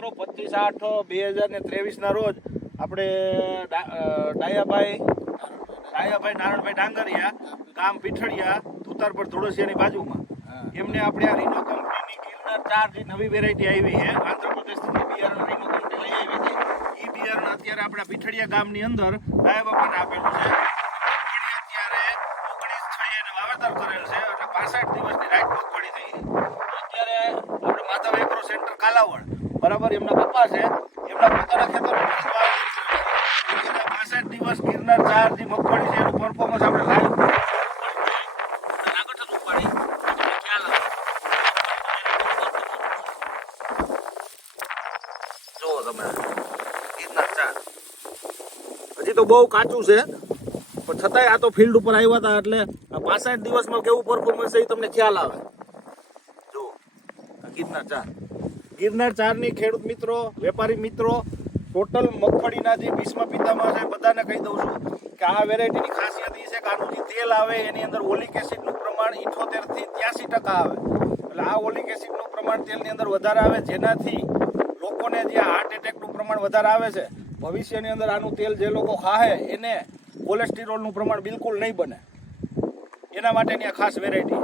મિત્રો 25/8/2023 ના રોજ આપણે ડાયાભાઈ નારણભાઈ ડાંગરિયા ગામ પીઠળિયા તુતારપર ધોળસિયાની બાજુમાં એમને આપણે આ રીનો કંપનીની ગિરનાર 4 જે નવી વેરાયટી આવી છે આંધ્રપ્રદેશથી બિયારણ રીનો કંપની લઈ આવી છે એ બિયારણ અત્યારે આપણા પીઠળિયા ગામની અંદર ડાયા બાપાને આપેલું છે. અત્યારે 19/6 એને વાવેતર કરેલ છે એટલે 65 દિવસની રાઈટ મગફળી થઈ છે. અત્યારે આપણે માધવ એગ્રો સેન્ટર કાલાવડ બરાબર એમના પપ્પા છે એમના પોતાના ખેતરમાં 65 દિવસ ગિરનાર 4 જે મગફળી છે એનું પરફોર્મન્સ આપણે લાઈવ આગળ ઉપાડી ખ્યાલ આવે. જુઓ તમે ગિરનાર 4 હજી તો બહુ કાચું છે પણ છતાંય આ તો ફિલ્ડ ઉપર આવ્યા હતા એટલે આ 65 દિવસમાં કેવું પરફોર્મન્સ છે એ તમને ખ્યાલ આવે. જુઓ ગિરનાર 4 ની ખેડૂત મિત્રો વેપારી મિત્રો ટોટલ મગફળીના જે ભીષ્મ પિતામહ છે બધાને કહી દઉં છું કે આ વેરાયટીની ખાસિયત એ છે કે આનું જે તેલ આવે એની અંદર ઓલિક એસિડનું પ્રમાણ 78 થી 83% આવે. એટલે આ ઓલિક એસિડનું પ્રમાણ તેલની અંદર વધારે આવે જેનાથી લોકોને જે હાર્ટ એટેકનું પ્રમાણ વધારે આવે છે ભવિષ્યની અંદર આનું તેલ જે લોકો ખાહે એને કોલેસ્ટ્રોલનું પ્રમાણ બિલકુલ નહીં બને એના માટેની આ ખાસ વેરાયટી.